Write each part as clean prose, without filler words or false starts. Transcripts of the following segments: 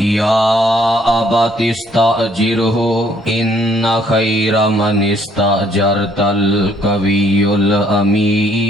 یا ابت استاجرہ ان خیر من استاجرت القوی الامین۔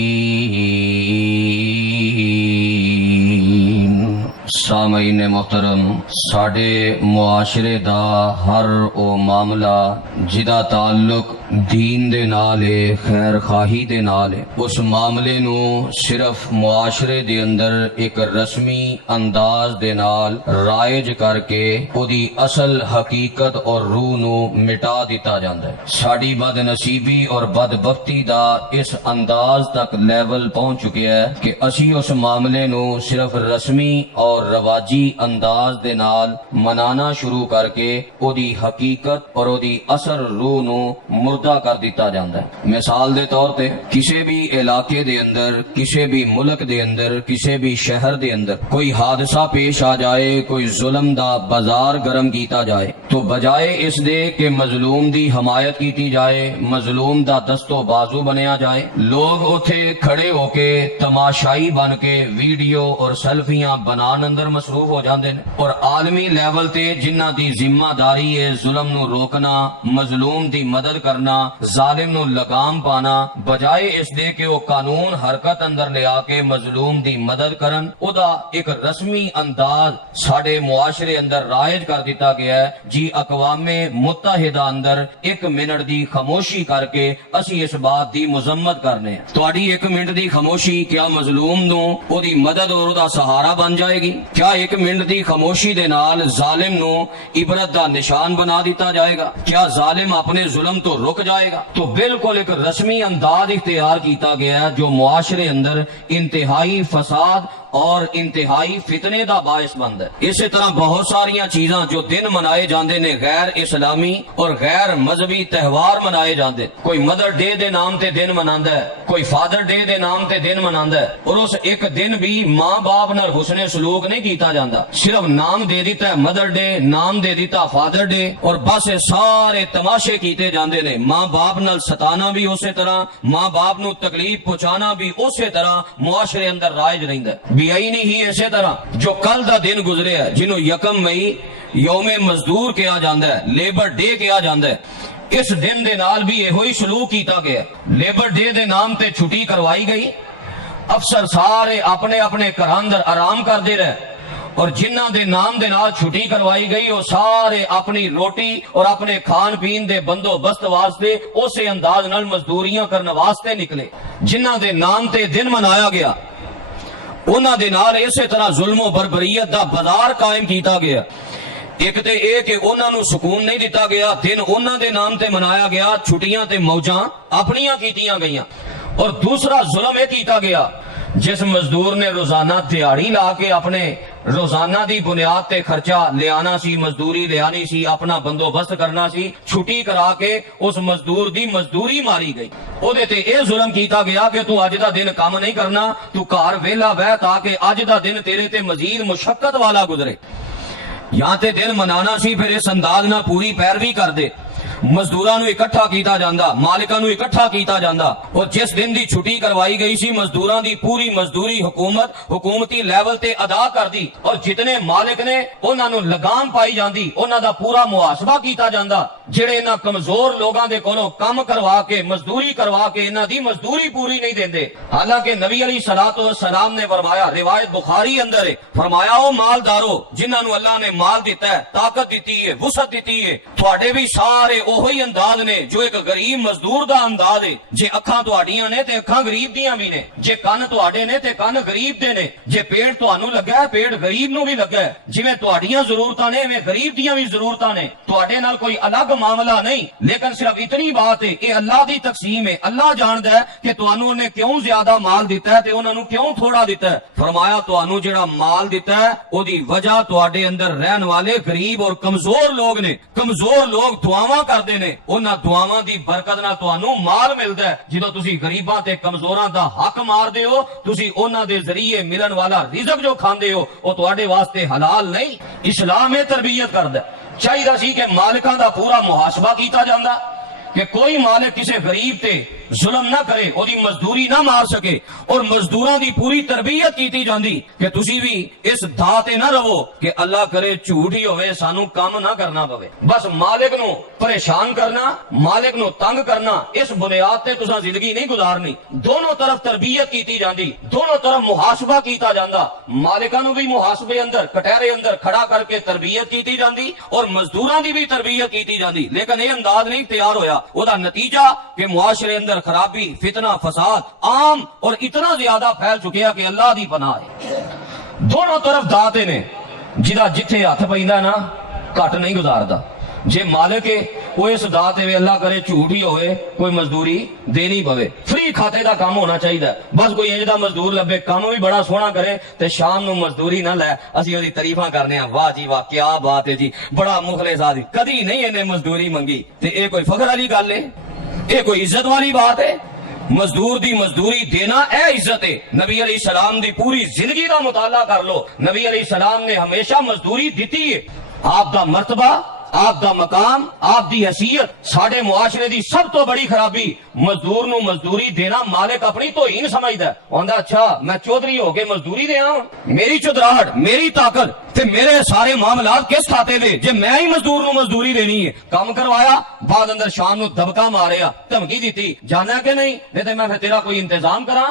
سامعین محترم، ساڈے معاشرے دا ہر او معاملہ جدا تعلق دین دے نال ہے، خیر خواہی دے نال ہے، اس معاملے نو صرف معاشرے دے اندر ایک رسمی انداز دے نال رائج کر کے او دی اصل حقیقت اور روح نو مٹا دیتا جاندا ہے۔ ساڈی بد نصیبی اور بدبختی دا اس انداز تک لیول پہنچ چکیا ہے کہ اسی اس معاملے نو صرف رسمی اور رواجی انداز دے نال منانا شروع کر کے او دی حقیقت اور او دی اصل روح نو مردہ کر دیتا جاندا ہے۔ مثال دے طور تے کسی بھی علاقے دے اندر، کسی بھی ملک دے اندر، کسی بھی شہر دے اندر کوئی حادثہ پیش آ جائے، کوئی ظلم دا بازار گرم کیتا جائے تو بجائے اس دے کہ مظلوم دی حمایت کیتی جائے، مظلوم دا دست و بازو بنیا جائے، لوگ اوتھے کھڑے ہو کے تماشائی بن کے ویڈیو اور سیلفیاں بنان اندر مصروف ہو جاندے نے، اور عالمی لیول تے جنہ دی ذمہ داری ہے ظلم نو روکنا، مظلوم دی مدد کرنا، ظالم نو لگام پانا، بجائے اس دے کہ وہ قانون حرکت اندر لے آ کے مظلوم دی مدد کرن، او دا ایک رسمی انداز ساڈے معاشرے اندر رائج کر دیتا گیا ہے جی اقوام متحدہ اندر 1 منٹ دی خاموشی کر کے اسی اس بات دی مذمت کرنے ہیں۔ تہاڈی 1 منٹ دی خاموشی کیا مظلوم نو او دی مدد اور او دا سہارا بن جائے گی؟ کیا 1 منٹ دی خاموشی دے نال ظالم نو عبرت دا نشان بنا دیتا جائے گا؟ کیا ظالم اپنے ظلم تو رک جائے گا؟ تو بالکل ایک رسمی انداز اختیار کیتا گیا ہے جو معاشرے اندر انتہائی فساد اور انتہائی فتنے دا باعث بند ہے۔ اسی طرح بہت ساریاں چیزاں جو دن منائے جاندے نے غیر اسلامی اور غیر مذہبی تہوار منائے جاندے، کوئی مدر ڈے دے نام تے دن مناندا ہے، کوئی فادر ڈے دے نام تے دن مناندا ہے، اور اس ایک دن بھی ماں باپ نال حسن سلوک نہیں کیتا جاندا، صرف نام دے دیتا ہے مدر ڈے، نام دے دیتا فادر ڈے، اور بس سارے تماشے کیتے جاندے نے۔ ماں باپ نال ستانا بھی اسی طرح، ماں باپ نو تکلیف پہنچانا بھی اسی طرح معاشرے اندر رائج رہندا ہے۔ بیائی نہیں ہی اسی طرح جو کل دا دن گزرے ہے جنہوں 1 مئی یوم مزدور کیا جاندا ہے، لیبر ڈے کیا جاندا ہے، اس دن دے نال بھی یہ ہوئی سلوک کیتا گیا۔ لیبر ڈے دے نام تے چھٹی کروائی گئی، افسر سارے اپنے اپنے گھراں اندر آرام کردے رہے، اور جنہ دے نام دے نال چھٹی کروائی گئی وہ سارے اپنی روٹی اور اپنے کھان پین دے بندوبست واسطے اسی انداز نال مزدوریاں کرنے واسطے نکلے۔ جنہ دے نام تے دن منایا گیا انہاں دے نال اسی طرح ظلم و بربریت دا بازار قائم کیتا گیا۔ ایک تے اے کہ انہاں نو سکون نہیں دیتا گیا، دن انہاں دے نام تے منایا گیا، چھٹیاں تے موجاں اپنیاں کیتیاں گئیاں، اور دوسرا ظلم یہ کیتا گیا جس مزدور نے روزانہ دیہاڑی لا کے اپنے روزانہ دی بنیاد تے خرچہ لے آنا سی، مزدوری لے آنی سی، اپنا بندوبست کرنا سی، چھٹی کرا کے اس مزدور دی مزدوری ماری گئی۔ او دے تے اے ظلم کیتا گیا کہ تو اج دا دن کام نہیں کرنا، تو گھر ویلا بیٹھ تاکہ اج دا دن تیرے تے مزید مشقت والا گزرے۔ یہاں تے دن منانا سی، پھر اس انداز نہ پوری پیروی کر دے، مزدوراں نو اکٹھا کیتا جاندا، مالکاں نو اکٹھا کیتا جاندا، اور جس دن دی چھٹی کروائی گئی سی مزدوراں دی پوری مزدوری حکومتی لیول تے ادا کر دی، اور جتنے مالک نے انہاں نو لگام پائی جاندی، انہاں دا پورا محاسبہ کیتا جاندا، جڑے انہاں کمزور لوگاں دے کولوں کم کروا کے مزدوری کروا کے انہاں دی مزدوری پوری نہیں دیندے۔ حالانکہ نبی علیہ الصلوۃ والسلام نے فرمایا، روایت بخاری اندر ہے، فرمایا او مالدارو جنہاں نو اللہ نے مال دیتا ہے، طاقت دیتی ہے، وسعت دیتی ہے، تواڈے بھی سارے اوہی انداز نے جو ایک غریب مزدور دا انداز ہے۔ جے اکھاں تواڈیاں نے تے اکھاں غریب دیاں بھی نے، جے کن تواڈے نے تے کن غریب دے نے، جے پیٹ تانوں لگا ہے پیٹ غریب نو بھی لگا ہے، جویں تواڈیاں ضرورتاں نے ایویں غریب دیاں بھی ضرورتاں نے، تواڈے نال کوئی الگ معاملہ نہیں، لیکن صرف اتنی بات ہے یہ اللہ دی تقسیم ہے، اللہ جاندا ہے کہ تانوں نے کیوں زیادہ مال دیتا ہے تے انہاں نو کیوں تھوڑا دیتا ہے۔ فرمایا تانوں جڑا مال دیتا ہے او دی وجہ تواڈے اندر رہن والے غریب اور کمزور لوگ نے، کمزور لوگ دعاواں کردے نے، انہاں دعاواں دی برکت نال تانوں مال ملدا ہے۔ جدوں تسی غریباں تے کمزوراں دا حق ماردے ہو، تسی انہاں دے ذریعے ملن والا رزق جو کھاندے ہو او تواڈے واسطے حلال نہیں۔ اسلام یہ تربیت کردا ہے، چاہیے سی کہ مالکاں دا پورا محاسبہ کیتا جاندا کہ کوئی مالک کسی غریب تے ظلم نہ کرے ਉਹਦੀ ਮਜ਼ਦੂਰੀ ਨਾ ਮਾਰ ਸਕੇ ਔਰ ਮਜ਼ਦੂਰਾਂ ਦੀ ਪੂਰੀ ਤਰਬੀਅਤ ਕੀਤੀ ਜਾਂਦੀ ਕਿ ਤੁਸੀਂ ਵੀ ਇਸ ਦਾਅ ਤੇ ਨਾ ਰਹੋ ਕਿ ਅੱਲਾ ਕਰੇ ਝੂਠ ਹੀ ਹੋਵੇ ਸਾਨੂੰ ਕੰਮ ਨਾ ਕਰਨਾ ਪਵੇ ਬਸ ਮਾਲਿਕ ਨੂੰ ਪਰੇਸ਼ਾਨ ਕਰਨਾ ਮਾਲਿਕ ਨੂੰ ਤੰਗ ਕਰਨਾ ਇਸ ਬੁਨਿਆਦ ਤੇ ਤੁਸੀਂ ਜ਼ਿੰਦਗੀ ਨਹੀਂ ਗੁਜ਼ਾਰਨੀ ਦੋਨੋਂ ਤਰਫ ਤਰਬੀਅਤ ਕੀਤੀ ਜਾਂਦੀ ਦੋਨੋਂ ਤਰਫ ਮੁਹਾਸਬਾ ਕੀਤਾ ਜਾਂਦਾ ਮਾਲਿਕਾਂ ਨੂੰ ਵੀ ਮੁਹਾਸਬੇ ਅੰਦਰ ਕਟਹਿਰੇ ਅੰਦਰ ਖੜਾ ਕਰਕੇ ਤਰਬੀਅਤ ਕੀਤੀ ਜਾਂਦੀ ਔਰ ਮਜ਼ਦੂਰਾਂ ਦੀ ਵੀ ਤਰਬੀਅਤ ਕੀਤੀ ਜਾਂਦੀ ਲੇਕਿਨ ਇਹ ਅੰਦਾਜ਼ ਨਹੀਂ ਤਿਆਰ ਹੋਇਆ ਉਹਦਾ ਨਤੀਜਾ کہ معاشرے اندر خرابی فتنہ فساد عام اور اتنا زیادہ پھیل چکیا کہ اللہ دی پناہ ہے دونوں طرف داتے نے جدا جتھے ہاتھ پیندا نا کٹ نہیں گزاردا جے مالک ہے وہ اس داتے وے اللہ کرے جھوٹ ہی ہوئے کوئی مزدوری دینی پوے فری کھاتے دا کام ہونا چاہیے بس کوئی انج دا مزدور لبے کام بھی بڑا سونا کرے تے شام نو مزدوری نہ لے اسی اودی تعریفاں کرنے ہیں واہ جی واہ کیا بات ہے جی بڑا مخلص آدمی کدی نہیں انہیں مزدوری منگی تے اے کوئی فخر والی گل ہے یہ کوئی عزت والی بات ہے مزدور دی مزدوری دینا اے عزت ہے نبی علیہ السلام دی پوری زندگی کا مطالعہ کر لو نبی علیہ السلام نے ہمیشہ مزدوری دیتی ہے آپ دا مرتبہ آپ دا مقام آپ دی حیثیت ساڑھے معاشرے دی سب تو بڑی خرابی مزدور نو مزدوری دینا مالک اپنی توہین سمجھدا ہے اوندا اچھا میں چودھری ہو کے مزدوری دیاں میری چودراہٹ میری طاقت تے میرے سارے معاملات کس کھاتے دے جے میں ہی مزدور نو مزدوری دینی ہے کام کروایا بعد اندر شام نو دبکا ماریا دھمکی دیتی جانا کہ نہیں تے میں پھر تیرا کوئی انتظام کراں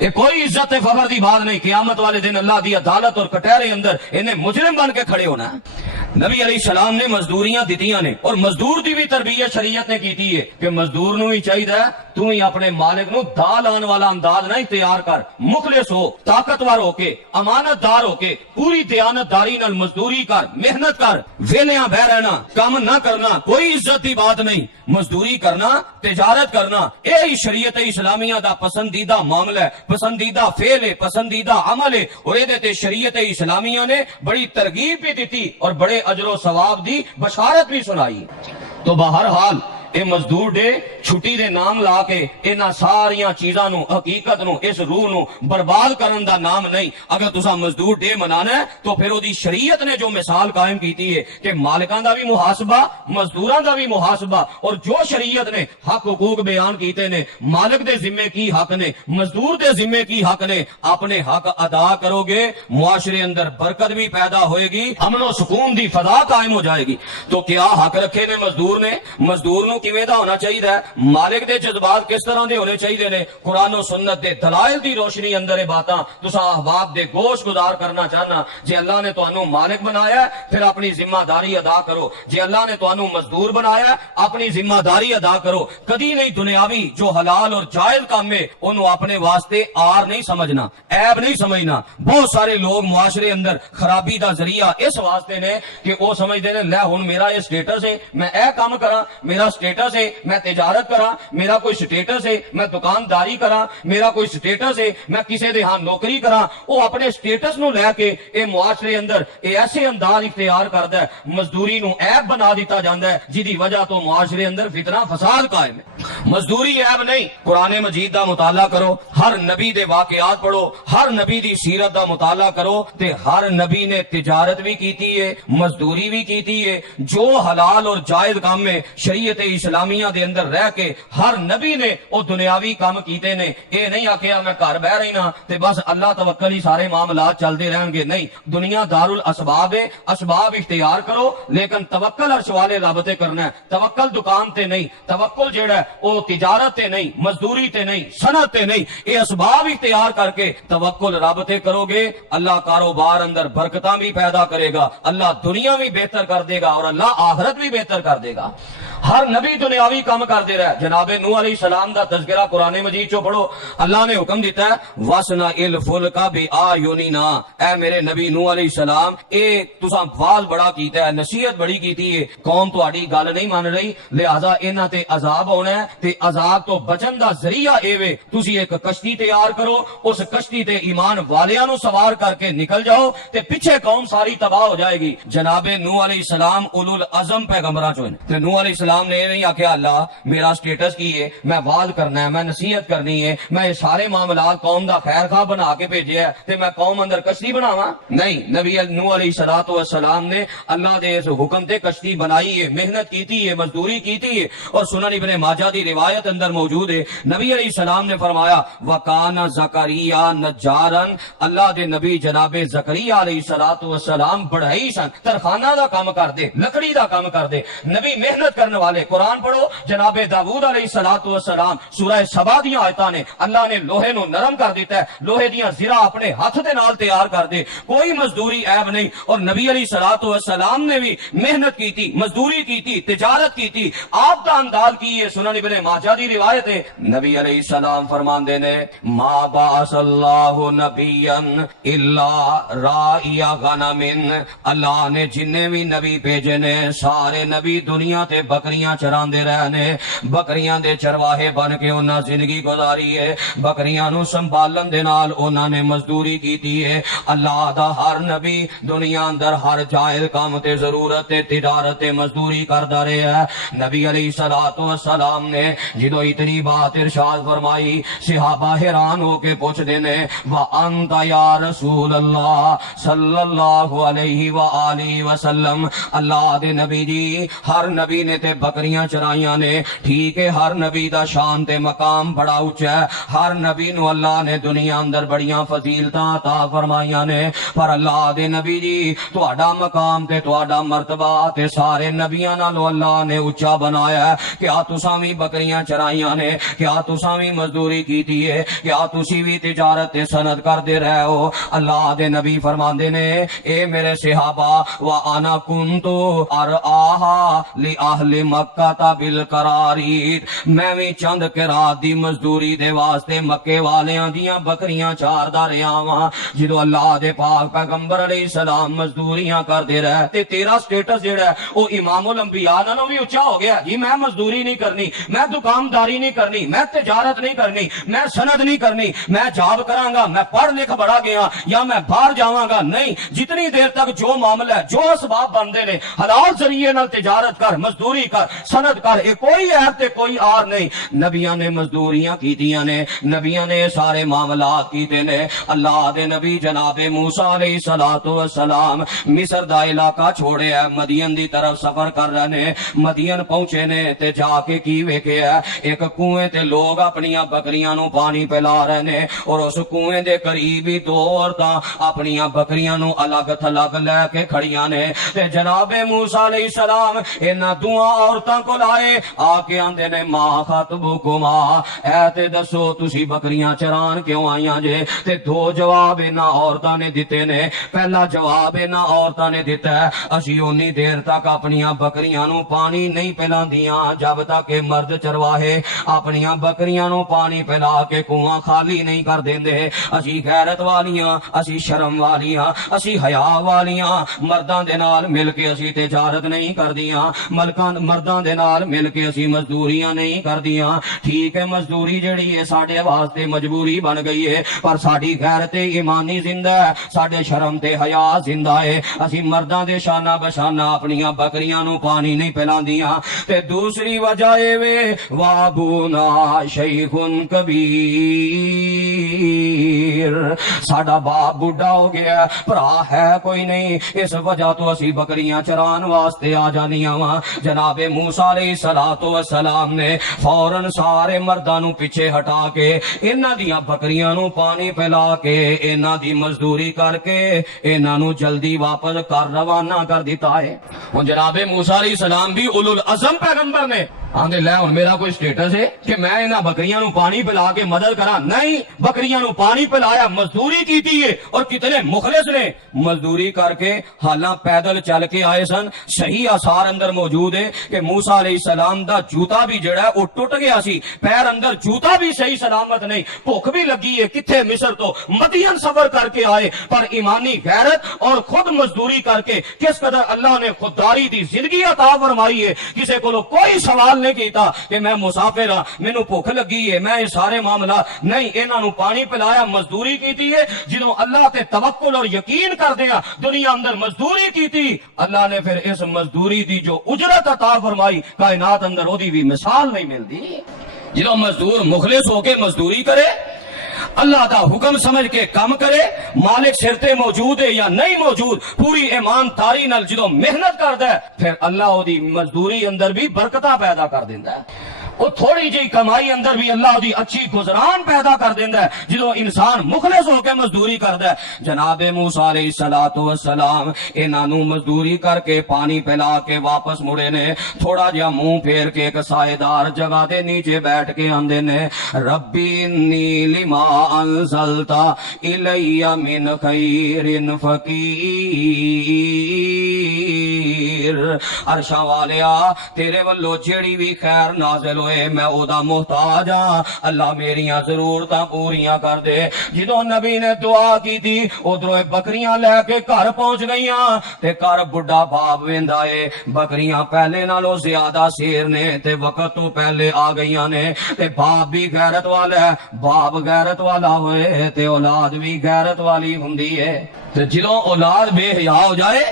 یہ کوئی عزت فخر دی بات نہیں قیامت والے دن اللہ دی عدالت اور کٹہرے اندر انہیں مجرم بن کے کھڑے ہونا ہے نبی علیہ السلام نے مزدوریاں دیتیاں نے اور مزدور دی بھی تربیت شریعت نے کیتی ہے کہ مزدور نو ہی چاہیے تو ہی اپنے مالک نو دا لان والا انداز نہیں تیار کر مخلص ہو طاقتور ہو کے امانت دار ہو کے پوری دیانت داری نال مزدوری کر محنت کر ویلیاں بہ رہنا کام نہ کرنا کوئی عزت دی بات نہیں مزدوری کرنا تجارت کرنا یہی شریعت اسلامیہ دا پسندیدہ معاملہ ہے پسندیدہ فعل ہے پسندیدہ عمل ہے اور یہ شریعت اسلامیہ نے بڑی ترغیب بھی دیتی اور بڑے اجر و ثواب دی بشارت بھی سنائی تو بہرحال اے مزدور ڈے چھٹی دے نام لا کے انہاں ساریاں چیزاں نو حقیقت نو اس روح نو برباد کرن دا نام نہیں اگر تساں مزدور ڈے منانا ہے تو پھر او دی شریعت نے جو مثال قائم کیتی ہے کہ مالکاں دا بھی محاسبہ مزدوراں دا بھی محاسبہ اور جو شریعت نے حق حقوق بیان کیتے نے مالک دے ذمے کی حق نے مزدور دے ذمے کی حق نے اپنے حق ادا کرو گے معاشرے اندر برکت بھی پیدا ہوئے گی امن و سکون دی فضا قائم ہو جائے گی تو کیا حق رکھے نے مزدور نو کیویں دا ہونا چاہیے مالک دے جذبات کس طرح دے ہونے چاہیے نے قرآن و سنت دے دلائل دی روشنی اندر باتاں تساں احباب دے گوش گزار کرنا چاہنا جے اللہ نے تانوں مالک بنایا ہے پھر اپنی ذمہ داری ادا کرو جے اللہ نے تانوں مزدور بنایا ہے اپنی ذمہ داری ادا کرو کدی نہیں دنیاوی جو حلال اور جائز کام ہے انہوں اپنے واسطے آر نہیں سمجھنا عیب نہیں سمجھنا بہت سارے لوگ معاشرے اندر خرابی دا ذریعہ اس واسطے نے کہ وہ سمجھتے ہیں لے ہن میرا یہ سٹیٹس ہے میں اے کام کراں میرا سٹیٹس ہے میں تجارت کراں میرا کوئی سٹیٹس ہے میں دکانداری کراں میرا کوئی سٹیٹس ہے میں کسی دے ہاں نوکری کراں وہ اپنے سٹیٹس نو لے کے اے معاشرے اندر اے ایسے انداز اختیار کردا ہے مزدوری نو عیب بنا دیتا جاندا ہے جدی وجہ تو معاشرے اندر فتنہ فساد قائم ہے مزدوری عیب نہیں قرآن مجید دا مطالعہ کرو ہر نبی دے واقعات پڑھو ہر نبی دی سیرت دا مطالعہ کرو تے ہر نبی نے تجارت بھی کیتی ہے مزدوری بھی کیتی ہے جو حلال اور جائز کام میں شریعت اسلامیہ دے اندر رہ کے ہر نبی نے او دنیاوی کام کیتے نے اے نہیں آکھیا میں گھر بہ رہی نا تے بس اللہ توکل ہی سارے معاملات چلتے رہن گے نہیں دنیا دار الاسباب ہے اسباب اختیار کرو لیکن توکل عرش والے رب تے کرنا ہے توکل دکان تے نہیں توکل جیڑا ہے او تجارت تے نہیں مزدوری تے نہیں صنعت تے نہیں اے اسباب اختیار کر کے توکل رب تے کرو گے اللہ کاروبار اندر برکتاں بھی پیدا کرے گا اللہ دنیا بھی بہتر کر دے گا اور اللہ آخرت بھی بہتر کر دے گا ہر نبی دنیاوی کام کر دے رہا ہے جناب نوح علیہ السلام دا تذکرہ قرآن مجید چو پڑھو اللہ نے حکم دیتا ہے وَاسْنَعِ الْفُلْكَ بِأَعْيُنِنَا اے میرے نبی نوح علیہ السلام اے تساں واز بڑا کیتا ہے نصیحت بڑی کیتی ہے قوم تہاڈی گل نہیں مان رہی لہذا انہاں تے عذاب ہونا ہے تے عذاب تو بچن دا ذریعہ اے وے تسی ایک کشتی تیار کرو اس کشتی تے ایمان والیاں نو سوار کر کے نکل جاؤ تے پیچھے قوم ساری تباہ ہو جائے گی جناب نوح علیہ السلام اولو العزم پیغمبراں چوں تے نوح علیہ السلام نے نہیں آخیا اللہ میرا سٹیٹس کی ہے، میں واز کرنا ہے، میں نصیحت کرنی ہے، میں یہ سارے معاملات قوم دا خیر خواہ بنا کے بھیجے ہے تے میں قوم اندر کشتی بناواں؟ نہیں، نبی نوح علیہ الصلوۃ والسلام نے اللہ دے اس حکم تے کشتی بنائی ہے، محنت کیتی ہے، مزدوری کیتی ہے، اور سنن ابن ماجہ دی روایت اندر موجود ہے نبی علیہ السلام نے فرمایا وکان زکریا نجارن، اللہ دے نبی جناب زکریا علیہ الصلوۃ والسلام بڑھائی سن، ترخانہ دا کام کر دے، لکڑی دا کام کر دے، نبی محنت کرنے والے۔ قرآن پڑھو جناب داؤد علیہ الصلوۃ والسلام سورہ سبا دیاں آیتاں نے اللہ نے لوہے نو نرم کر دیتا ہے، لوہے دیاں زرہ اپنے ہاتھ دے نال تیار کر دے، کوئی مزدوری عیب نہیں۔ اور نبی علیہ الصلوۃ والسلام نے بھی محنت کیتی، مزدوری کیتی، تجارت کیتی، آپ دا انداز کی ہے، سنن ابن ماجہ دی روایت ہے۔ نبی علیہ السلام فرماندے نے ما بعث اللہ نبیا الا راعی غنم، اللہ نے جننے بھی نبی بھیجے نے سارے نبی دنیا تے بکریاں چراندے رہنے، بکریاں دے چرواہے بن کے انہاں زندگی گزاری ہے، بکریاں نو سنبھالن دے نال انہاں نے مزدوری کیتی ہے۔ اللہ دا ہر نبی دنیا اندر ہر جائز کام تے ضرورت تے تجارت تے مزدوری کردا رہیا ہے۔ نبی علیہ الصلوۃ والسلام نے جدو اتنی بات ارشاد فرمائی صحابہ حیران ہو کے پوچھدے نے وانت یا رسول اللہ صلی اللہ علیہ وآلہ وسلم، اللہ دے نبی جی ہر نبی نے تے بکریاں چرائیاں نے، ٹھیک ہے ہر نبی دا شان تے مقام بڑا اونچا ہے، ہر نبی نو اللہ نے دنیا اندر بڑیاں فضیلتاں عطا فرمائیاں نے، پر اللہ دے نبی جی تہاڈا مقام تے تہاڈا مرتبہ تے سارے نبیاں نالوں اللہ نے اونچا بنایا ہے۔ کیا تساں وی بکریاں چرائیاں نے؟ کیا تساں وی مزدوری کیتی ہے؟ کیا تسی وی تجارت تے صنعت کردے رہے ہو؟ اللہ دے نبی فرماندے نے اے میرے صحابہ وانا کنتو ارآہا لأہل مکہ بالقرارید، میں وی چند قرات دی مزدوری دے واسطے مکے والیاں دیاں بکریاں چاردا رہیا واں۔ جدو اللہ دے پاک پیغمبر علیہ السلام مزدوریاں کردے رہے تے تیرا سٹیٹس جیڑا ہے او امام الانبیاء نالوں بھی اونچا ہو گیا جی، میں مزدوری نہیں کرنی، میں دکانداری نہیں کرنی، میں تجارت نہیں کرنی، میں سند نہیں کرنی، میں جاب کراں گا، میں پڑھ لکھ بڑا گیا یا میں باہر جاواں گا، نہیں، جتنی دیر تک جو معاملہ ہے جو اسباب بندے نے حلال ذریعے نال تجارت کر، مزدوری کر، سند کر، یہ کوئی عیب تے کوئی آر نہیں۔ نبیاں نے مزدوریاں کیتیاں نے، نبیاں نے سارے معاملات کیتے نے۔ اللہ دے نبی جناب موسیٰ علیہ الصلوۃ والسلام مصر دا علاقہ چھوڑے ہے، مدین دی طرف سفر کر رہے نے، مدین پہنچے نے تے جا کے کی ویکھیا ایک کنویں تے لوگ اپنیاں بکریاں نو پانی پلا رہے نے، اور اس کنویں دے قریب ہی دو عورتاں اپنیاں بکریاں نو الگ تھلگ لے کے کھڑیاں نے، تے جناب موسیٰ علیہ السلام انہاں دوواں عورتاں کو لائے آ کے آندے نے ما خطبکما، اے تے دسو تسی بکریاں چران کیوں آئیاں جے؟ تے دو جواب انہاں عورتاں نے دیتے نے۔ پہلا جواب انہاں عورتاں نے دیتا ہے اسی اونی دیر تک اپنیاں بکریاں نو پانی نہیں پلاندیاں جب تک کہ مرد چرواہے اپنیاں بکریاں نو پانی پلا کے کنواں خالی نہیں کر دیندے۔ اسی غیرت والیاں، اسی شرم والیاں، اسی حیا والیاں مرداں دے نال مل کے اسی تجارت نہیں کردیاں، مرداں دے نال مل کے اسی مزدوریاں نہیں کردیاں۔ ٹھیک ہے مزدوری جڑی ہے ساڈے واسطے مجبوری بن گئی ہے، پر ساڈی غیرت ایمانی زندہ ہے، ساڈے شرم تے حیا زندہ ہے۔ اسی مرداں دے شانہ بشانہ اپنیاں بکریاں نو پانی نہیں پلاندیاں۔ تے دوسری وجہ اے وے وابونا شیخ کبیر، ساڈا باپ بڈھا ہو گیا، بھرا ہے کوئی نہیں، اس وجہ تو اسی بکریاں چران واسطے آ جانیاں وا۔ جناب موسیٰ علیہ الصلوۃ والسلام نے فوراً سارے مرداں نو پیچھے ہٹا کے انہاں دیاں بکریاں نو پانی پلا کے انہاں دی مزدوری کر کے انہاں نو جلدی واپس کر روانہ کر دیتا ہے۔ ہن جناب موسیٰ علیہ السلام بھی اولو العزم پیغمبر نے آندے لے ہن میرا کوئی سٹیٹس ہے کہ میں انہاں بکریاں نو پانی پلا کے مدد کراں؟ نہیں، بکریاں نو پانی پلایا، مزدوری کیتی ہے، اور کتنے مخلص نے مزدوری کر کے حالاں پیدل چل کے آئے سن۔ صحیح آثار اندر موجود ہے کہ موسیٰ علیہ السلام دا جوتا بھی جڑا ہے وہ ٹوٹ گیا سی، پیر اندر جوتا بھی صحیح سلامت نہیں، بھوک بھی لگی ہے، کتھے مصر تو مدین سفر کر کے آئے، پر ایمانی غیرت اور خود مزدوری کر کے کس قدر اللہ نے خودداری دی زندگی عطا فرمائی ہے۔ کسے کو کوئی سوال سوال نہیں کیتا کہ میں مسافر ہاں مینوں بھوک لگی ہے میں یہ سارے معاملہ نہیں انہاں نوں پانی پلایا مزدوری کیتی ہے جدوں اللہ تے توکل اور یقین کردے ہاں دنیا اندر مزدوری کیتی اللہ نے پھر اس مزدوری دی جو اجرت عطا فرمائی کائنات اندر او دی بھی مثال نہیں ملتی جدوں مزدور مخلص ہو کے مزدوری کرے اللہ کا حکم سمجھ کے کام کرے مالک سر تے موجود ہے یا نہیں موجود پوری ایمانداری نال جدوں محنت کردا ہے پھر اللہ او دی مزدوری اندر بھی برکتاں پیدا کر دیندا ہے وہ تھوڑی جی کمائی اندر بھی اللہ دی اچھی گزران پیدا کر دیندا ہے جدوں انسان مخلص ہو کے مزدوری کردا ہے جناب موسیٰ علیہ السلام انہاں نوں مزدوری کر کے پانی پلا کے واپس مڑے نے تھوڑا جہا منہ پھیر کے ایک سائیدار جگہ دے نیچے بیٹھ کے آندے نے ربی انی لما انزلت الی من خیر فقیر عرشاں والیا تیرے ولو جیڑی بھی خیر نازل میں او دا محتاج ہاں اللہ میریاں ضرورتاں پوریاں کر دے جدوں نبی نے دعا کی تھی ادھروں بکریاں لے کے گھر پہنچ گئیاں تے گھر بڈھا باپ ویندا اے بکریاں پہلے نالوں زیادہ سیر نے تے وقت تو پہلے آ گئیاں نے تے باپ بھی غیرت والا ہے باپ غیرت والا ہوئے تے اولاد بھی غیرت والی ہوندی ہے تے جدوں اولاد بے حیا ہو جائے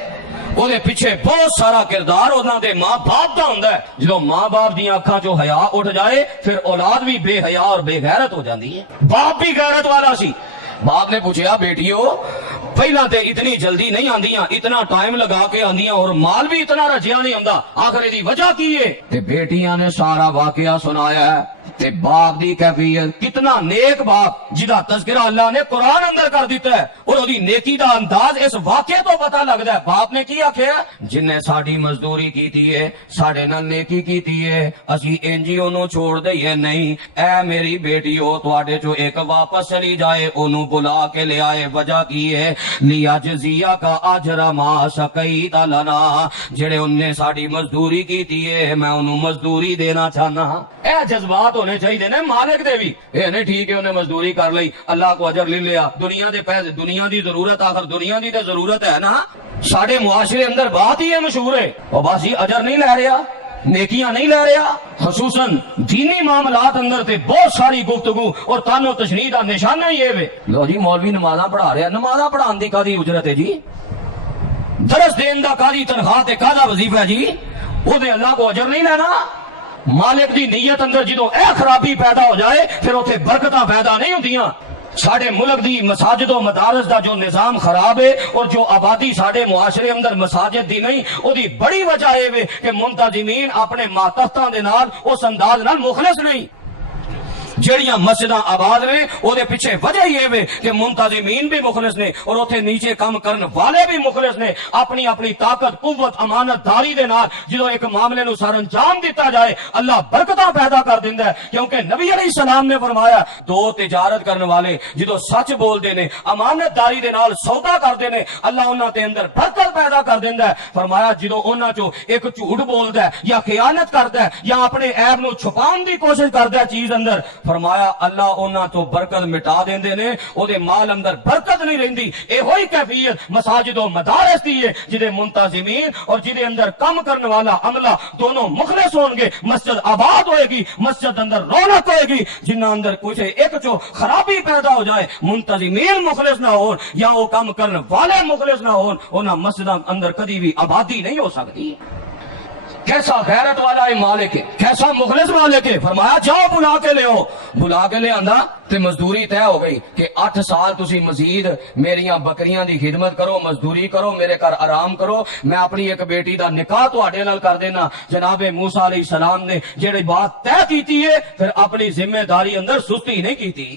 وہ دے پیچھے بہت سارا کردار انہاں دے ماں باپ دا ہوندا ہے جدوں ماں باپ دی اکھاں چوں حیا اٹھ جائے پھر اولاد بھی بے حیا اور بے غیرت ہو جاندی ہے باپ بھی غیرت والا سی باپ نے پوچھا بیٹیو پہلا تے اتنی جلدی نہیں آندیاں اتنا ٹائم لگا کے آندیاں اور مال بھی اتنا رجیا نہیں آندا آخر دی وجہ کی ہے تے بیٹیاں نے سارا واقعہ سنایا ہے تے باپ دی کیفیت کتنا نیک باپ جدا تذکرہ اللہ نے قرآن اندر کر دیتا ہے اور دی نیکی دا انداز اس واقعے تو پتہ لگدا ہے باپ نے کی آکھیا جن نے ساڈی مزدوری کیتی ہے ساڈے نال نیکی کیتی ہے اسی انجی اونوں چھوڑ دئیے نہیں اے میری بیٹیو تواڈے چوں ایک واپس چلی جائے اونوں بلا کے لے آئے وجہ کی ہے لیجزیا کا اجر ما سقیت لنا جڑے انہیں ساڈی مزدوری کیتی ہے میں انہوں مزدوری دینا چاہنا اے جذبات ہونے چاہیے نے مالک دے بھی اے نہیں ٹھیک ہے انہیں مزدوری کر لئی اللہ کو اجر لے لیا دنیا دے پیسے دنیا دی ضرورت آخر دنیا دی تے ضرورت ہے نا ساڈے معاشرے اندر بات ہی ہے مشہور ہے اور بس یہ اجر نہیں لے رہا نیکیاں نہیں لے رہا خصوصاً دینی معاملات اندر تے بہت ساری گفتگو اور تانو تشریح دا نشانہ ہی ہے لو جی مولوی نمازاں پڑھا رہا نمازاں پڑھان دی کادی اجرت ہے جی درس دین دا کادی تنخواہ تے کادا وظیفہ ہے جی او دے اللہ کو اجر نہیں لینا مالک دی نیت اندر جدوں اے خرابی پیدا ہو جائے پھر اوتھے برکتاں پیدا نہیں ہوندیاں ساڑھے ملک دی مساجد و مدارس دا جو نظام خراب ہے اور جو آبادی ساڑھے معاشرے اندر مساجد دی نہیں او دی بڑی وجہ ہے کہ منتظمین اپنے ماتحتاں دے نال اس انداز نال مخلص نہیں جڑیاں مسجداں آباد نے او دے پیچھے وجہ یہ ہے کہ منتظمین بھی مخلص نے اور اوتھے نیچے کام کرن والے بھی مخلص نے اپنی اپنی طاقت قوت امانت داری دے نال جدوں ایک معاملے نو سر انجام دیتا جائے اللہ برکتاں پیدا کر دیندا ہے کیونکہ نبی علیہ السلام نے فرمایا دو تجارت کرن والے جدوں سچ بول دے نے امانت داری دے نال سودا کردے نے اللہ انہاں دے اندر برکت پیدا کر دیندا ہے فرمایا جدوں انہاں چوں ایک جھوٹ بولدا ہے یا خیانت کردا ہے یا اپنے عیب نو چھپان دی کوشش کردا ہے چیز اندر فرمایا اللہ انہاں تو برکت مٹا دیندے نے او دے مال اندر برکت نہیں رہندی اے ہوئی کیفیت مساجد و مدارس دی ہے جدے منتظمین اور جدے اندر کام کرنے والا عملہ دونوں مخلص ہون گے مسجد آباد ہوئے گی مسجد اندر رونق ہوئے گی جنہاں اندر کچھ ایک جو خرابی پیدا ہو جائے منتظمین مخلص نہ ہون یا وہ کام کرنے والے مخلص نہ ہون انہاں مسجداں اندر کبھی بھی آبادی نہیں ہو سکتی کیسا غیرت والا ہے مالک ہے کیسا مخلص مالک ہے فرمایا جاؤ بلا کے لے آؤ بلا کے لے آندا تے مزدوری طے ہو گئی کہ 8 سال تسی مزید میریاں بکریاں دی خدمت کرو مزدوری کرو میرے گھر آرام کرو میں اپنی ایک بیٹی دا نکاح تواڈے نال کر دینا جناب موسیٰ علیہ السلام نے جڑی بات طے کیتی ہے پھر اپنی ذمہ داری اندر سستی نہیں کیتی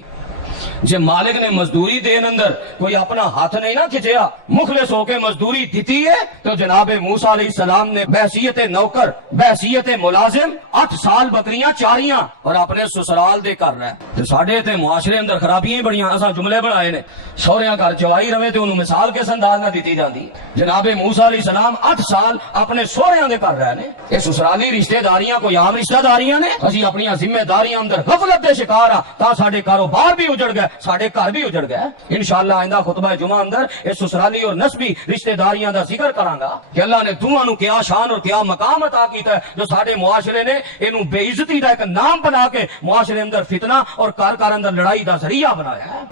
جے مالک نے مزدوری دین اندر کوئی اپنا ہاتھ نہیں نہ کھچیا مخلص ہو کے مزدوری دیتی ہے تو جناب موسیٰ علیہ السلام نے بحیثیت نوکر بحیثیت ملازم 8 سال بکریاں چاریاں اور اپنے سسرال دے کر رہا ہے تو ساڈے تے معاشرے اندر خرابیاں بڑیاں اساں جملے بنائے نے سوہریاں گھر چوائی رہے تے انہوں مثال کس انداز نہ دیتی جاندی جناب موسیٰ علیہ السلام 8 سال اپنے سوہریاں دے کر رہے نے یہ سسرالی رشتہ داریاں کوئی عام رشتہ داریاں نے اسی اپنی ذمہ داریاں اندر غفلت دے شکار ہاں تا ساڈے کاروبار بھی اجڑ گئے ساڈے گھر بھی اجڑ گئے. انشاءاللہ آئندہ خطبہ جمعہ اندر اس سسرالی اور نسبی رشتہ داریاں دا ذکر کراں گا کہ اللہ نے دوواں نو کیا شان اور کیا مقام عطا کیتا ہے جو ساڈے معاشرے نے اینو بے عزتی دا ایک نام بنا کے معاشرے اندر فتنہ اور کار اندر لڑائی دا ذریعہ بنایا ہے.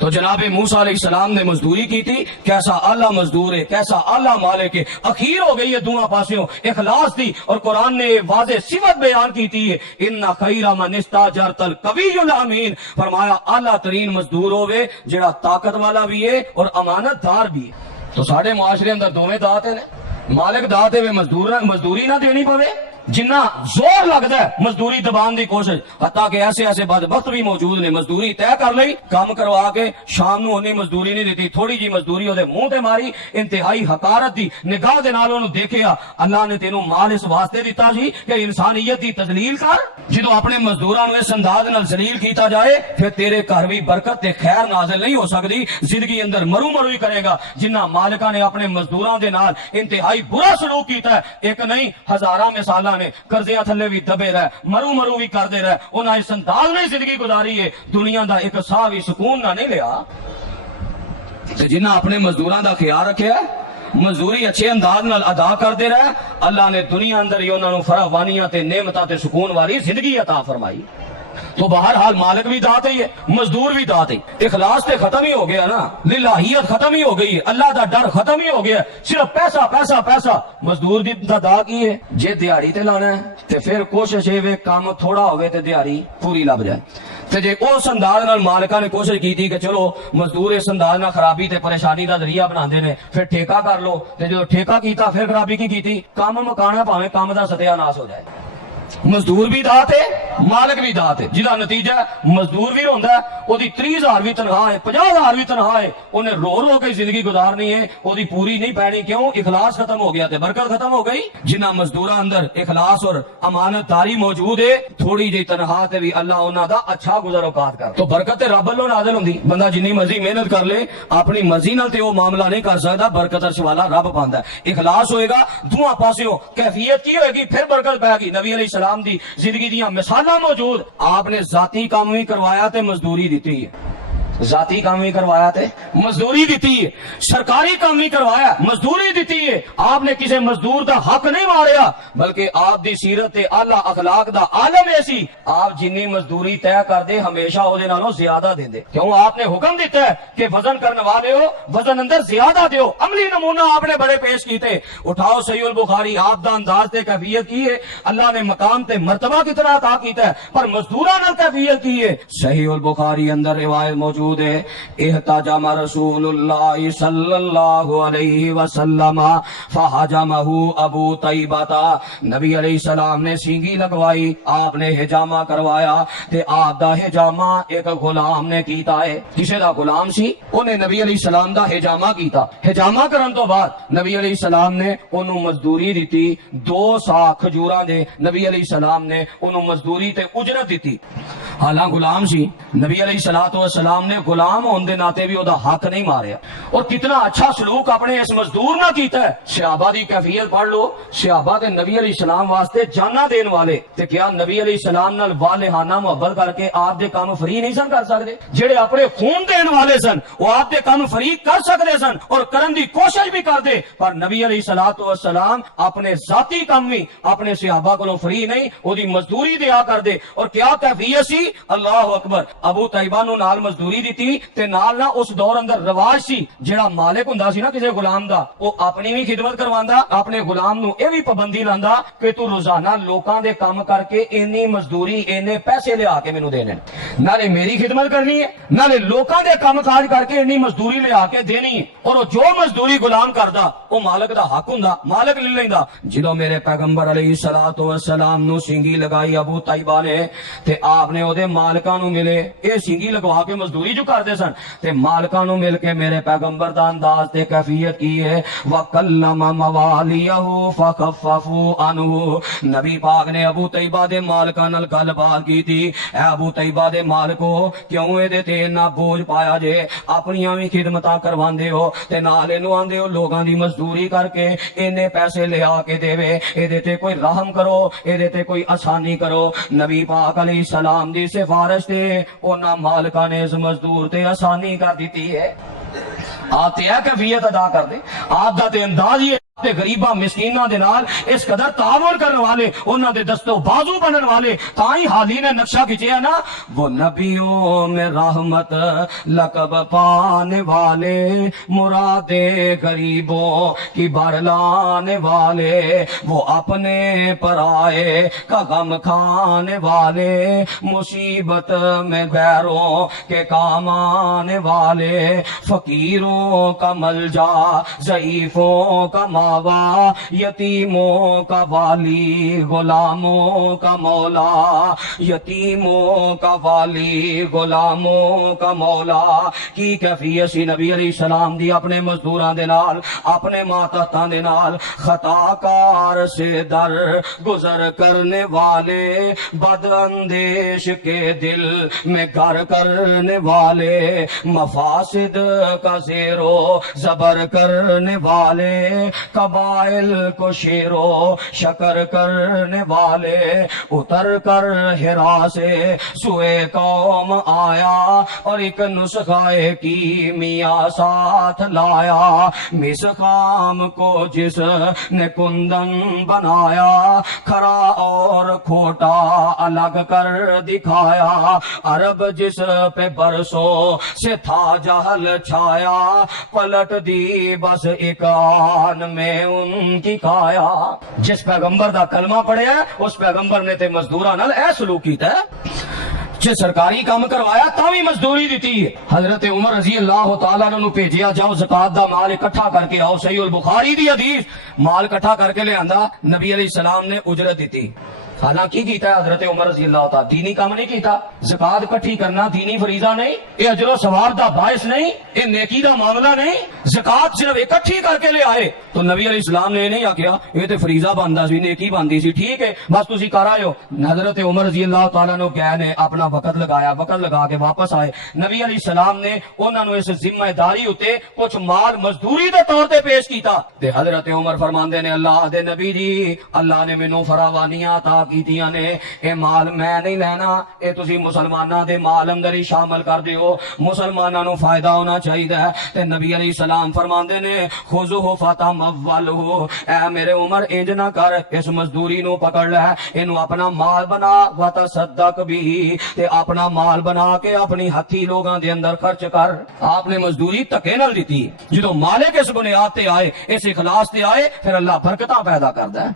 تو جناب موسیٰ علیہ السلام نے مزدوری کی تھی. کیسا اعلیٰ مزدور ہے, کیسا اعلیٰ مالک ہے. اخیر ہو گئی ہے دونوں پاسوں اخلاص دی, اور قرآن نے واضح صفت بیان کی تھی ان خیر من استاجرت القوی الامین. فرمایا اعلیٰ ترین مزدور ہوئے جڑا طاقت والا بھی ہے اور امانت دار بھی ہے. تو ساڈے معاشرے اندر دوویں دات ہیں, مالک دات ہے مزدوری نہ دینی پوے. جنہ زور لگتا ہے مزدوری دبان دی کوشش, حتیٰ کہ ایسے ایسے بدبخت بھی موجود نے مزدوری طے کر لئی, کام کروا کے شام نو انہیں مزدوری نہیں دیتی, تھوڑی جی مزدوری وہ منہ تے ماری, انتہائی حقارت دی نگاہ دے نال انہوں دیکھیا اللہ نے تینوں مال اس واسطے دیتا سی کہ انسانیت دی تذلیل کر. جدو اپنے مزدوراں نو اس انداز نال ذلیل کیتا جائے پھر تیرے گھر بھی برکت تے خیر نازل نہیں ہو سکتی, زندگی اندر مرو مرو ہی کرے گا. جنہ مالکاں نے اپنے مزدوراں دے نال انتہائی برا سلوک کیتا ہے, ایک نہیں ہزاراں مثالاں نے, قرضیاں تھلے بھی دبے رہے, مرو مرو بھی کر دے رہے, انہاں اس انداز میں زندگی گزاری ہے, دنیا دا ایک سا بھی سکون نہ نہیں لیا. تے جنہ اپنے مزدوراں دا خیال رکھیا مزدوری اچھے انداز نال ادا کردے رہے, اللہ نے دنیا اندر ہی انہاں نو فراوانیاں تے نعمتاں تے سکون والی زندگی عطا فرمائی. تو بہرحال مالک بھی دات ہی ہے, مزدور بھی دات ہی. اخلاص تے ختم ہی ہو گیا نا, للہیت ختم ہی ہو گئی ہے, اللہ دا ڈر ختم ہی ہو گیا, صرف پیسہ پیسہ پیسہ. مزدور دی دا کی ہے جے دیہاڑی تے لانا ہے تے پھر کوشش ہے کام تھوڑا ہوئے تے دیہاڑی پوری لب جائے. تے جے اس انداز نال مالکاں نے کوشش کی تھی کہ چلو مزدور اس انداز نال خرابی تے پریشانی دا ذریعہ بناندے نے, پھر ٹھیکہ کر لو, تے جو ٹھیکہ کیتا پھر خرابی کی کیتی, کام مکانا پاویں کام دا ستیہ ناس ہو جائے. مزدور بھی دات ہے مالک بھی دات ہے, جدا نتیجہ مزدور بھی ہوندا ہے اودی 30,000 بھی تنخواہ ہے, 50,000 بھی تنخواہ ہے, انہیں رو رو کے زندگی گزارنی ہے, اودی پوری نہیں پینی. کیوں؟ اخلاص ختم ہو گیا تے برکت ختم ہو گئی. جنہ مزدوراں اندر اخلاص اور امانت داری موجود ہے, تھوڑی جی تنخواہ تے بھی اللہ انہاں دا اچھا گزر اوقات کر. تو برکت تے رب اللہ نازل ہوندی, بندہ جنی مرضی محنت کر لے اپنی مرضی نال تے وہ معاملہ نہیں کر سکدا, برکت عرش والا رب پاندا ہے. اخلاص ہوئے گا دوواں پاسوں, کیفیت کی ہوئے گی پھر برکت پائے گی. نبی علیہ السلام دی زندگی دیاں مثالاں موجود, آپ نے ذاتی کام بھی کروایا تے مزدوری دیتی ہے, ذاتی کام بھی کروایا تے مزدوری دیتی ہے, سرکاری کام بھی کروایا مزدوری دیتی ہے. آپ نے کسی مزدور دا حق نہیں ماریا, بلکہ آپ دی سیرت تے اعلی اخلاق دا عالم ایسی, آپ جنی مزدوری طے کر دے ہمیشہ او دے نالوں زیادہ دیندے. کیوں؟ آپ نے حکم دیتا ہے کہ وزن کرنے والے ہو وزن اندر زیادہ دیو. عملی نمونہ آپ نے بڑے پیش کیتے, اٹھاؤ صحیح البخاری, آپ دا انداز تے کیفیت کی ہے, اللہ نے مقام تے مرتبہ کتنا عطا کیتا ہے, پر مزدوراں نال کیفیت کی ہے. صحیح البخاری اندر روایت موجود ہے, احتجم رسول اللہ صلی اللہ علیہ وسلم فحجمہ ابو طیبہ. نبی علیہ السلام نے سینگی لگوائی, آپ نے حجامہ کروایا, تے آپ دا حجامہ ایک غلام نے کیتا ہے. کسے دا غلام سی, انہیں نبی علیہ السلام دا حجامہ کیتا. حجامہ کرن تو بعد نبی علیہ السلام نے انہوں مزدوری دیتی 2 سا کھجوراں دے. نبی علیہ السلام نے انہوں مزدوری تے اجرت دیتی. حالاں غلام سی, نبی علیہ السلام نے غلام ہون دے ناتے بھی دا حق نہیں ماریا. اور کتنا اچھا سلوک اپنے اس مزدور نہ کیتا ہے. صحابہ دی کیفیت پڑھ لو, صحابہ تے نبی علیہ السلام واسطے جانا دین والے, تے کیا نبی علیہ السلام نال والہانہ محبت کر کے آپ دے کام فری نہیں سن کر سکتے؟ جڑے اپنے خون دین والے سن وہ آپ دے کام فری کر سکتے سن اور کرن دی کوشش بھی کر دے, پر نبی علیہ السلام اپنے ذاتی کام بھی اپنے صحابہ کو فری نہیں, وہ دی مزدوری دیا کر دے. اور کیا کیفیت سی, اللہ اکبر, ابو طیبہ نو نال مزدوری دیتی تے نال نہ اس دور اندر رواج سی جڑا مالک ہوندا سی نا کسے غلام دا, وہ اپنی بھی خدمت کرواندا, اپنے غلام نو اے بھی پابندی لاندا کہ تو روزانہ لوکاں دے کام کر کے اینی مزدوری اینے پیسے لے آ کے مینوں دینے, نالے میری خدمت کرنی ہے نالے لوکاں دے کام کاج کر کے اینی مزدوری لے آ کے دینی ہے. اور وہ جو مزدوری غلام کردا وہ مالک دا حق ہوندا, مالک لے لیندا. جدوں میرے پیغمبر علیہ الصلوۃ والسلام نو سینگی لگائی ابو طیبہ نے, تے آپ نے او دے مالکاں نو ملے, اے سینگی لگوا کے مزدوری مزدوری جو کرتے سن تے مالکاں نو مل کے میرے پیغمبر دا انداز تے کیفیت کی ہے وَكَلَّمَ مَوَالِيَهُ فَخَفَّفُوا عَنْهُ نبی پاک نے ابو طیبہ دے مالکاں نال گل بات کی تھی اے ابو طیبہ دے مالکو کیوں اے دے تے نہ بوجھ پایا جے اپنیاں وی خدمتاں کرواندے ہو تے نال اینو آندے ہو لوگاں دی مزدوری کر کے اینے پیسے لے آ کے دے اے دے تے کوئی رحم کرو اے دے تے کوئی آسانی کرو نبی پاک علیہ السلام دی سفارش تے انہاں مالکاں نے اس مزدور تے آسانی کر دیتی ہے آپ تے کیفیت ادا کر دے آپ دا تے انداز ہی تے غریباں مسکیناں دے نال اس قدر تعاون کرنے والے انہاں دے دستوں بازو بنن والے تائیں حالی نے نقشہ کھچیا نا وہ نبیوں میں رحمت لقب پانے والے مراد غریبوں کی برلانے والے وہ اپنے پرائے کا غم کھانے والے مصیبت میں غیروں کے کام آنے والے فقیروں کا ملجا ضعیفوں کا ماوا یتیموں کا والی غلاموں کا مولا یتیموں کا والی غلاموں کا مولا کی کیفیت سی نبی علیہ السلام دی اپنے مزدوراں دے نال اپنے ماتحتاں دے نال خطا کار سے در گزر کرنے والے بد اندیش کے دل میں گھر کرنے والے مفاسد کا زیر و زبر کرنے والے قبائل کو شیر و شکر کرنے والے اتر کر ہرا سے سوئے قوم آیا اور ایک نسخہ کیمیا ساتھ لایا مس خام کو جس نے کندن بنایا کھرا اور کھوٹا الگ کر دکھایا عرب جس پہ برسوں سے تھا جہل چھایا پلٹ دی بس ایک آن میں ان کی کایا جس پیغمبر دا کلمہ پڑھیا ہے اس پیغمبر نے تے مزدوراں نال اے سلوک کیتا ہے جے سرکاری کام کروایا تاں بھی مزدوری دیتی ہے حضرت عمر رضی اللہ تعالیٰ عنہ بھیجیا جاؤ زکات دا مال اکٹھا کر کے آؤ صحیح البخاری دی حدیث مال اکٹھا کر کے لے آندا نبی علیہ السلام نے اجرت دیتی حالانکہ کیتا ہے حضرت عمر رضی اللہ تعالیٰ دینی کام نہیں کیتا زکات اکٹھی کرنا دینی فریضہ نہیں یہ اجر و ثواب دا باعث نہیں یہ نیکی دا معاملہ نہیں زکات صرف اکٹھی کر کے لے آئے تو نبی علیہ السلام نے نہیں آکھیا یہ تے فریضہ بندا سی نیکی بندی سی ٹھیک ہے بس تسی کر آئے ہو حضرت عمر رضی اللہ تعالیٰ نے گئے نے اپنا وقت لگا کے واپس آئے نبی علیہ السلام نے انہاں نو اس ذمہ داری اتے کچھ مال مزدوری دے طور تے پیش کیتا تے حضرت عمر فرماندے نے اللہ دے نبی جی اللہ نے مینوں فراوانیاں عطا کیتیاں نے اے مال میں نہیں لینا اے تسی مسلماناں دے مال اندر ہی شامل کر دیو مسلماناں نو فائدہ ہونا چاہیے تے نبی علیہ السلام فرماندے نے خذوہ فتمولہ اے میرے عمر انج نہ کر اس مزدوری نو پکڑ لے اینو اپنا مال بنا وتصدق بھی تے اپنا مال بنا کے اپنی ہتھی لوگاں دے اندر خرچ کر آپ نے مزدوری تکے نال دیتی جدو مالک اس بنیاد تے آئے اس اخلاص تے آئے پھر اللہ برکتاں پیدا کردا ہے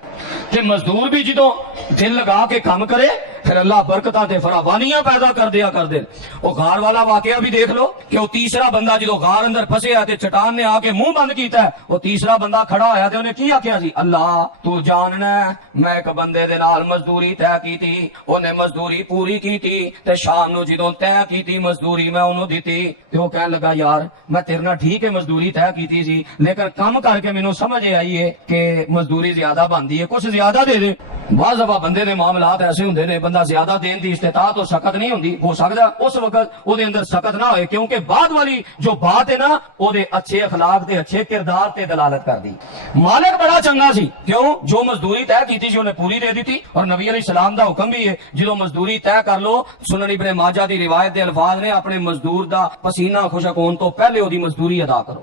تے مزدور بھی جدو دل لگا کے کام کرے پھر اللہ برکتاں تے فراوانیاں پیدا کر دیا کر دے وہ غار والا واقعہ بھی دیکھ لو کہ وہ تیسرا بندہ جدو غار اندر پھسیا تے چٹان نے آ کے منہ بند کیتا ہے وہ تیسرا بندہ کھڑا ہویا تے انہیں کی آکھیا سی اللہ تو جاننا ہے میں ایک بندے دے نال مزدوری طے کیتی انہیں مزدوری پوری کیتی تے شام نو جدوں طے کیتی مزدوری میں انہوں دیتی تے وہ کہنے لگا یار میں تیرے نال ٹھیک ہے مزدوری طے کیتی سی لیکن کم کر کے مینوں سمجھ آئی ہے کہ مزدوری زیادہ بندی ہے کچھ زیادہ دے دے بعض دفعہ بندے دے معاملات ایسے ہوندے نے بندہ زیادہ دین دی استطاعت تو سخت نہیں ہوندی ہو سکدا اس وقت او دے اندر سخت نہ ہوئے کیونکہ بعد والی جو بات ہے نا او دے اچھے اخلاق تے اچھے کردار تے دلالت کر دی مالک بڑا چنگا سی کیوں جو مزدوری طے کیتی سی انہیں پوری دے دیتی اور نبی علیہ السلام دا حکم بھی ہے جدو مزدوری طے کر لو سنن ابن ماجہ دی روایت دے الفاظ نے اپنے مزدور دا پسینہ خشک ہون تو پہلے او دی مزدوری ادا کرو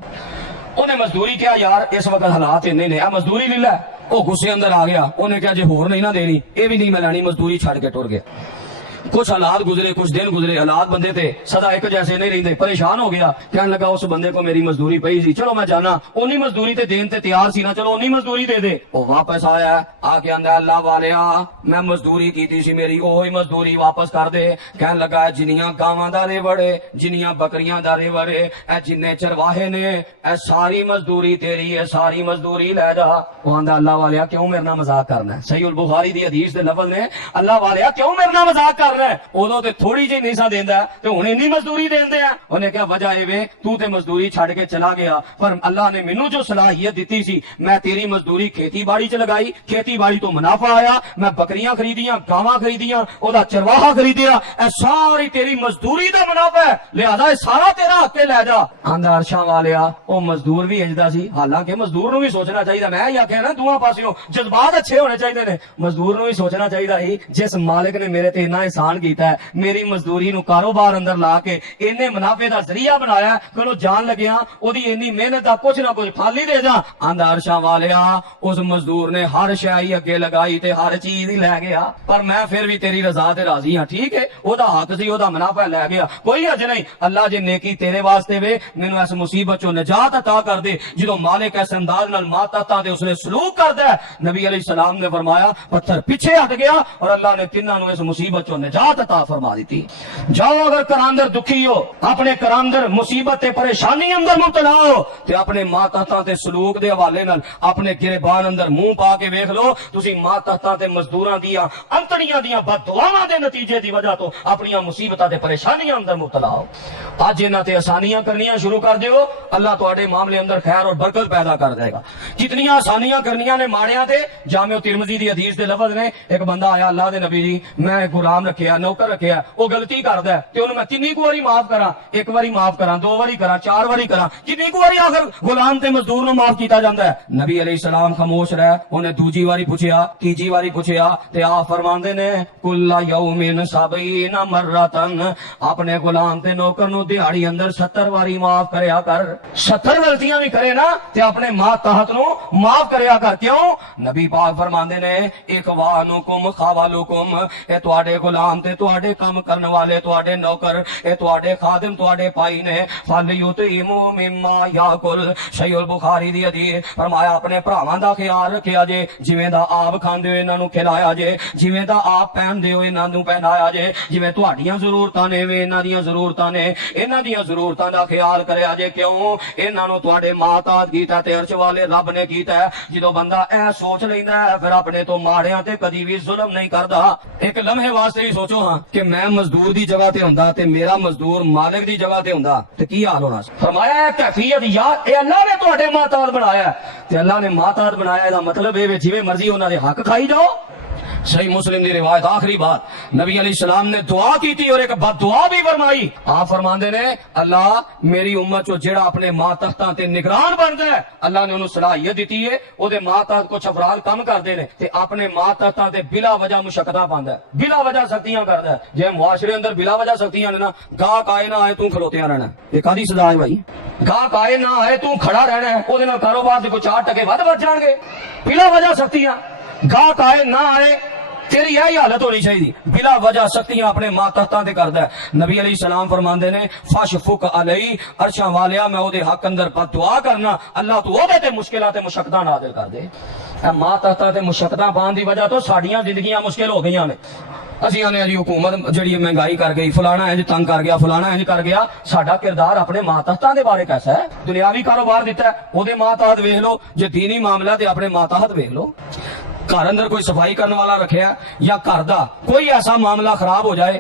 انہیں مزدوری کیا یار اس وقت حالات انہیں نے مزدوری لے لے وہ غصے اندر آ گیا انہیں کیا جی ہور نہیں نہ دینی یہ بھی نہیں میں لینی مزدوری چھڑ کے ٹر گیا کچھ حالات گزرے کچھ دن گزرے حالات بندے تھے سدا ایک جیسے نہیں رہتے پریشان ہو گیا کہنے لگا اس بندے کو میری مزدوری پئی سی چلو میں جانا اونی مزدوری تے دین تے تیار سی نا چلو اونی مزدوری دے دے وہ واپس آیا آ کے اندر اللہ والیا میں مزدوری کیتی سی میری وہی مزدوری واپس کر دے کہنے لگا جنیاں گاواں دا ریوڑے جنیاں بکریاں دا ریوڑے اے جننے چرواہے نے اے ساری مزدوری تیری ہے ساری مزدوری لے جا وہ آندا اللہ والیا کیوں میرے نال مذاق کرنا ہے صحیح البخاری دی حدیث دے لفظ نے اللہ والیا کیوں میرے نال مذاق کر کرنا ہے ادو تے تھوڑی جی نہیں سا دیندا تے ہن انی مزدوری دیندے ہیں. انہیں کہا وجہ اے وے تو تے مزدوری چھڈ کے چلا گیا پر اللہ نے مینوں جو صلاحیت دتی سی میں تیری مزدوری کھیتی باڑی چ لگائی, کھیتی باڑی تو منافع آیا, میں بکریاں خریدیاں, گاواں خریدیاں, اودا چرواہا خریدیا, اے ساری تیری مزدوری دا منافع ہے لہذا اے سارا تیرا حق تے لے جا. آندا عرشاں والیا او مزدور بھی اجدا سی, حالانکہ مزدور نو بھی سوچنا چاہیے, میں یہ آخیا نا دوواں پاسیوں جذبات اچھے ہونے چاہیے نے, مزدور نو بھی سوچنا چاہیے جس مالک نے میرے تے اتنا احسان کیتا ہے میری مزدوری نو کاروبار اندر لا کے اینے منافع دا ذریعہ بنایا کلو جان لگیا اودی اینی محنت دا کچھ نہ کچھ پھل ہی دے جا. آندا عرشاں والیا اس مزدور نے ہر شے اگے لگائی تے ہر چیز ہی لے گیا پر میں پھر بھی تیری رضا تے راضی ہاں, ٹھیک ہے اودا حق سی اودا منافع لے گیا کوئی حرج نہیں. اللہ جے نیکی تیرے واسطے وے مینوں اس مصیبت چوں نجات عطا کر دے جدوں مالک اس انداز نال ماتحتاں تے اس نے سلوک کردا ہے. نبی علیہ السلام نے فرمایا پتھر پیچھے ہٹ گیا اور اللہ نے تیناں نوں اس مصیبت چوں نجات عطا فرما دیتی. جاؤ اگر کراندر دکھی ہو, اپنے کراندر مصیبت تے پریشانی اندر مبتلا ہو تے اپنے ماتحتاں تے سلوک دے حوالے نال اپنے گریبان اندر منہ پا کے ویکھ لو تسی ماتحتاں تے مزدوراں دیاں انتڑیاں دیاں بد دعاواں دے نتیجے دی وجہ تو اپنی مصیبتاں تے پریشانیاں اندر مبتلا ہو. اج انہاں تے آسانیاں کرنیاں شروع کر دیو, اللہ تواڈے معاملے اندر خیر اور برکت پیدا کر دے گا. کتنیاں آسانیاں کرنیاں نے ماڑیاں تے. جامع ترمذی دی حدیث دے لفظ نے ایک بندہ آیا اللہ دے نبی جی میں غلام رکھیا نوکر رکھیا او غلطی کردا ہے تے اونوں میں کتنی کو واری معاف کراں, ایک واری معاف کراں, دو واری کراں, چار واری کراں, کتنی کو واری آخر غلام تے مزدور نو معاف کیتا جاندا ہے. نبی علیہ السلام خاموش رہے, انہیں دوجی واری پوچھیا, تیجی واری پوچھیا تے آپ فرماندے نے کل یوم 70 مرتن اپنے غلام تے نوکر نو دیہاڑی اندر 70 واری معاف کریا کر. 70 غلطیاں بھی کرے نا تے اپنے ماتحت نو معاف کریا کر. کیوں؟ نبی پاک فرماندے نے اخوانکم خوالکم, اے تواڈے غلام تے تواڈے کام کرن والے تواڈے نوکر اے تواڈے خادم تواڈے پائی نے. فلیطعموا مما یاکل, صحیح البخاری دی حدیث. فرمایا اپنے بھراواں دا خیال رکھیا جے, جویں دا آپ کھاندے ہو انہاں نوں کھلایا جے, جویں دا آپ پہندے ہو انہاں نوں پہنایا جے, جویں تہاڈیاں ضرورتاں نے وے انہاں دیاں ضرورتاں نے انہاں دیاں ضرورتاں دا خیال کریا جے. کیوں؟ انہاں نوں تواڈے ماتحت کیتا تے عرش والے رب نے کیتا ہے. جدوں بندہ اے سوچ لیندا ہے پھر اپنے تو ماڑیاں تے کدی بھی ظلم نہیں کردا. ایک لمحے واسطے بھی سوچو ہاں کہ میں مزدور دی جگہ تے ہوندا تے میرا مزدور مالک دی جگہ تے ہوندا تے کی حال ہونا سی. فرمایا اے کیفیت یاد اے اللہ نے تواڈے ماتحت بنایا تے اللہ نے ماتحت بنایا دا مطلب اے جویں مرضی انہاں دے حق کھائی جاؤ. صحیح مسلم دی روایت. آخری بات, نبی علیہ السلام نے دعا کی تھی اور ایک بد دعا بھی فرمائی. آپ فرماندے نے اللہ میری امت چو جڑا اپنے ماتحتاں تے نگران بندا ہے اللہ نے انہوں صلاحیت دیتی ہے او دے ماتحت کچھ افراد کم کردے نے تے اپنے ماتحتاں تے بلا وجہ مشقتاں پاندا ہے, بلا وجہ سختیاں کردا ہے. جے معاشرے اندر بلا وجہ سختیاں نے نا, گاہک آئے نہ آئے تو کھلوتیاں رہنا, یہ کادی سزا ہے بھائی؟ گاہک آئے نہ آئے تو کھڑا رہنا ہے, او دے نال کاروبار دے کوئی 4 ٹکے ود بچ جان گے. بلا وجہ سختیاں, گاہک آئے نہ آئے تیری یہی حالت ہونی چاہیے. بلا وجہ سختیاں اپنے ماتحتاں تے کردا ہے. نبی علیہ السلام فرماندے نے فاشفق علی, عرشاں والیا میں او دے حق اندر بد دعا کرنا اللہ تو او دے تے مشکلاں تے مشقتاں نازل کر دے. اے ماتحتاں تے مشقتاں پان دی وجہ تو ساڈیاں زندگیاں مشکل ہو گئیاں نے. اسی آنے جی حکومت جڑی مہنگائی کر گئی, فلانا انج تنگ کر گیا, فلانا انج کر گیا. ساڈا کردار اپنے ماتحتاں دے بارے کیسا ہے؟ دنیاوی کاروبار دیتا ہے او دے ماتحت ویکھ لو, جے دینی معاملہ تے اپنے ماتحت ویکھ لو. گھر اندر کوئی صفائی کرنے والا رکھیا یا گھر دا کوئی ایسا معاملہ خراب ہو جائے,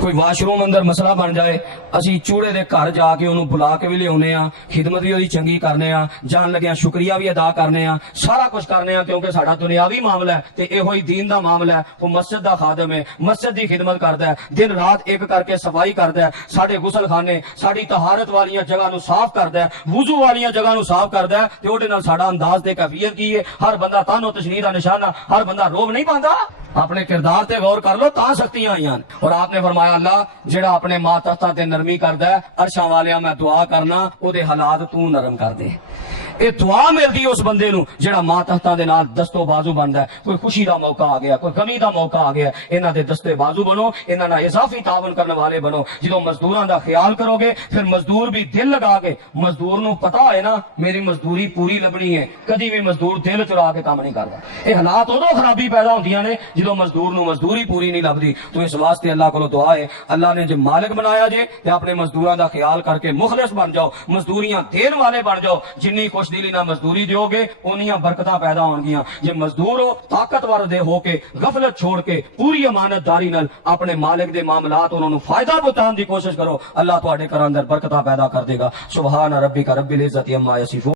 کوئی واش روم اندر مسئلہ بن جائے, اسی چوڑے دے گھر جا کے انہوں بلا کے بھی لے آنے ہاں, خدمت بھی وہی چنگی کرنے ہاں, جان لگیاں شکریہ بھی ادا کرنے ہاں, سارا کچھ کرنے ہاں کیونکہ ساڈا دنیاوی معاملہ ہے تے اے ہوئی دین دا معاملہ ہے. وہ مسجد دا خادم ہے, مسجد دی خدمت کردا ہے, دن رات ایک کر کے صفائی کردا ہے, ساڈے غسل خانے ساڈی طہارت والیاں جگہ نو صاف کردا ہے, وضو والیاں جگہ نو صاف کردا ہے تے اودے نال ساڈا انداز تے کیفیت کی ہے. ہر بندہ تن و تشریح دا نشانہ, ہر بندہ روب نہیں پاندا. اپنے کردار تے غور کر لو تاں سختیاں آئیاں. اور آپ نے فرمایا اللہ جڑا اپنے ماتحتاں تے نرمی کردا ہے عرشاں والیاں میں دعا کرنا او دے حالات تو نرم کر دے. اے دعا ملدی اس بندے نو جڑا ماتحتاں دے نال دستو بازو بندا ہے. کوئی خوشی دا موقع آ گیا, کوئی غمی دا موقع آ گیا, انہاں دے دستے بازو بنو, انہاں نال اضافی تعاون کرنے والے بنو. جدوں مزدوراں دا خیال کرو گے پھر مزدور بھی دل لگا کے, مزدور نو پتہ ہے نا میری مزدوری پوری لبنی ہے, کدی بھی مزدور دل چلا کے کام نہیں کردا. اے حالات اودوں خرابی پیدا ہوندیاں نے جدوں مزدور نو مزدوری پوری نہیں لبدی. تو اس واسطے اللہ کولو دعا ہے اللہ نے جو مالک بنایا جے تے اپنے مزدوراں دا خیال کر کے مخلص بن جاؤ, مزدوریاں دین والے بن جاؤ. جنی خوش خوش دلی نہ مزدوری دیو گے اونیاں برکتاں پیدا ہون گیاں جے مزدور ہو طاقتور دے ہو کے غفلت چھوڑ کے پوری امانت داری نال اپنے مالک دے معاملات انہوں نے فائدہ پہنچان دی کوشش کرو اللہ تواڈے گھراں اندر برکتاں پیدا کر دے گا سبحان ربک رب العزت عما یصفون